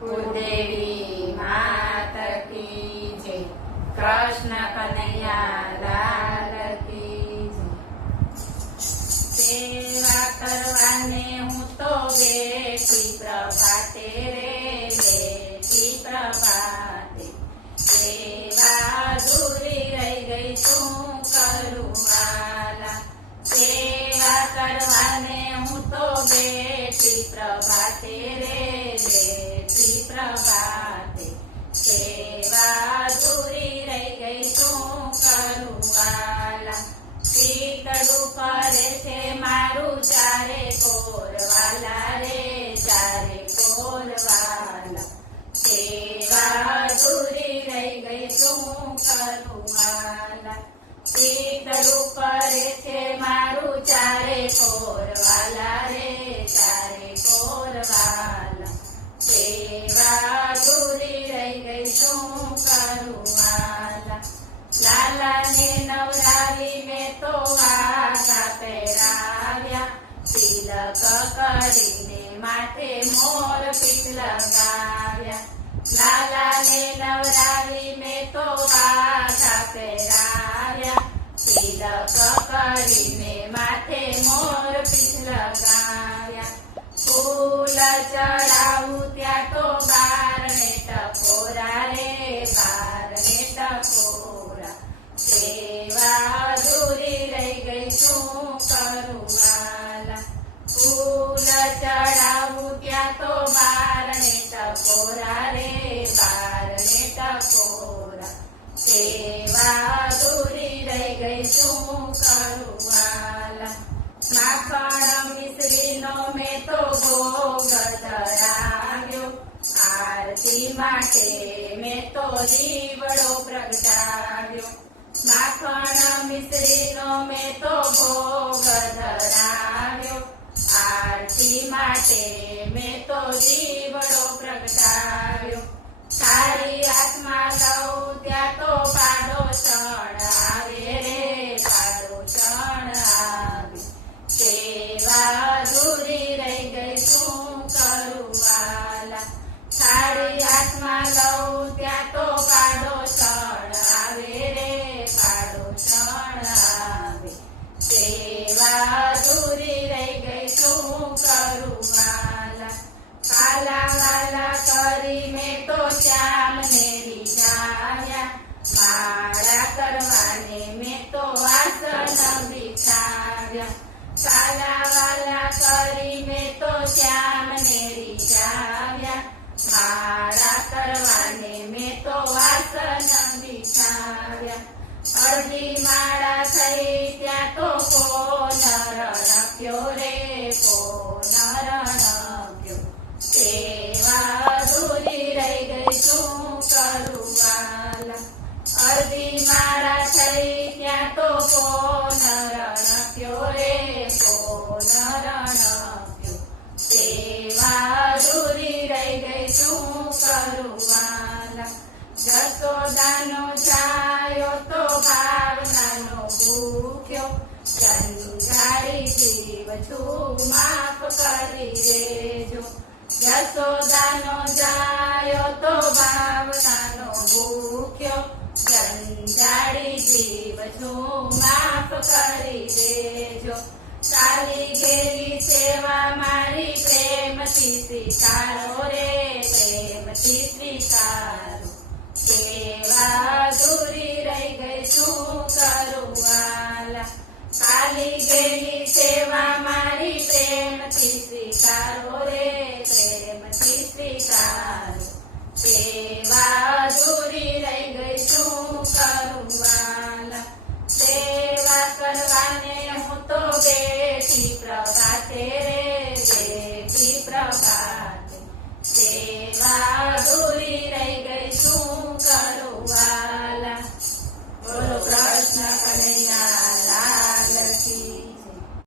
કુળદેવી માત કી જય. કૃષ્ણ કનૈયા લાલ કી જય. સેવા કરવાને હું તો બેઠી પ્રભાતે રે, બેઠી પ્રભાતે. સેવા અધૂરી રહી ગઈ શું કરું વાલા. સેવા કરવાને હું તો બેઠી પ્રભાતે રે, બેઠી પ્રભાતે. સેવા અધૂરી રહી ગઈ શું કરું વાલા. પીતળું કરે છે મારું ચારે કોર વાલા રે, ચારે કોર વાલા. સેવા અધૂરી રહી ગઈ શું કરું વાલા. પીતળું કરે છે મારું ચારે કોર વાલા રે, ચારે કોર વાલા. સેવા અધૂરી રહી ગઈ શું કરું વાલા. લાલાને નવરાવી મેં તો વાઘા પહેરાવ્યા, તિલક કરીને માથે મોર પીઠ લગાવ્યા. લાલાને નવરાવી મેં તો વાઘા પહેરાવ્યા, તિલક કરીને માથે મોર પીઠ લગાવ્યા. ફૂલ ચડાવું ત્યાં તો બારને ટકોરા રે, બારને ટકોરા. સેવા અધૂરી રહી ગઈ શું કરું વાલા. ફૂલ ચડાવું ત્યાં તો બારને ટકોરા રે, બારને ટકોરા. સેવા અધૂરી રહી ગઈ શું કરું વાલા. માખણ મિશ્રીનો મેં તો ભોગ ધરાવ્યો, આરતી માટે મેં તો દીવડો પ્રગટાવ્યો. માખણ મિશ્રીનો મેં તો ભોગ ધરાવ્યો, આરતી માટે મેં તો દીવડો પ્રગટાવ્યો. તારી હાથમાં લઉં ત્યાં તો પાડોશણ આવે રે, પાડોશણ આવે. સેવા અધૂરી રહી ગઈ શું કરું વાલા. થાળી હાથમાં લઉં ત્યાં તો પાડોશણ આવે રે, પાડોશણ આવે. સેવા અધૂરી રહી ગઈ શું કરું વાલા. કાલા વાલા કરી મેં તો શ્યામને રીઝાવ્યા, માળા કરવાને મેં તો આસન બિછાવ્યા. કાલા વાલા કરી મેં તો શ્યામને રીઝાવ્યા, માળા કરવાને મેં તો આસન બિછાવ્યા. અડધી માળા થઈ ત્યાં તો કોણ રણક્યો રે, કોણ રણક્યો. સેવા અધૂરી રહી ગઈ શું કરું વાલા. અડધી માળા થઈ ત્યાં તો કોણ રણક્યો રે, કોણ રણક્યો. સેવા અધૂરી રહી ગઈ શું કરું વાલા. જસોદાનો છાયો તો ભાવનાનો ભૂખ્યો, જંજારી જીવ છું માફ કરી દેજો. જસોદાનો જાયો તો ભાવનાનો ભૂખ્યો, જંજારી જીવ છું માફ કરી દેજો. ચાલી ગયેલી સેવા મારી પ્રેમથી સ્વીકારો રે, પ્રેમથી સ્વીકારો. સેવા અધૂરી રહી ગઈ શું કરું વાલા. ચાલી ગયેલી સેવા મારી પ્રેમથી સ્વીકારો રે, પ્રેમથી સ્વીકારો. સેવા